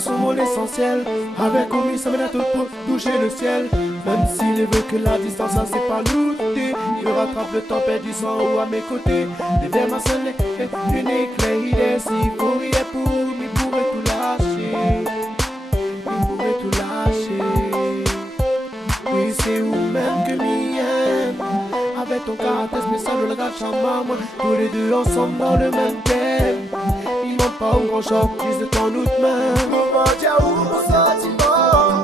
sont mon essentiel. Avec Omi, ça mène à tout pour toucher le ciel. Même s'il veut que la distance, ça c'est pas l'outil. Il rattrape le temps perdu sans ou à mes côtés. Les vers ma seule unique, les idées. S'il faut rien pour, il pourrait tout lâcher. Il pourrait tout lâcher. Oui, c'est vous-même que m'aime. Avec ton caractère spécial, le regard charmant, moi. Tous les deux ensemble dans le même thème. Il manque pas au grand choc, prise de ton autre main. Comment dire où mon sentiment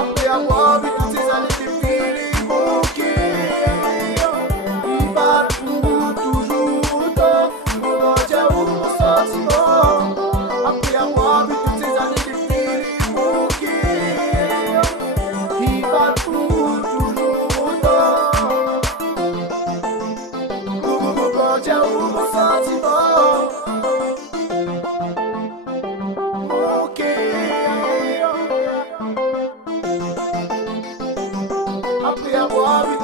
après avoir vu toutes ces années de feeling bouquet. Il bat pour toujours autant. Comment dire où mon sentiment après avoir vu toutes ces années de feeling bouquet. Il bat pour toujours autant. Comment dire où mon sentiment après avoir vu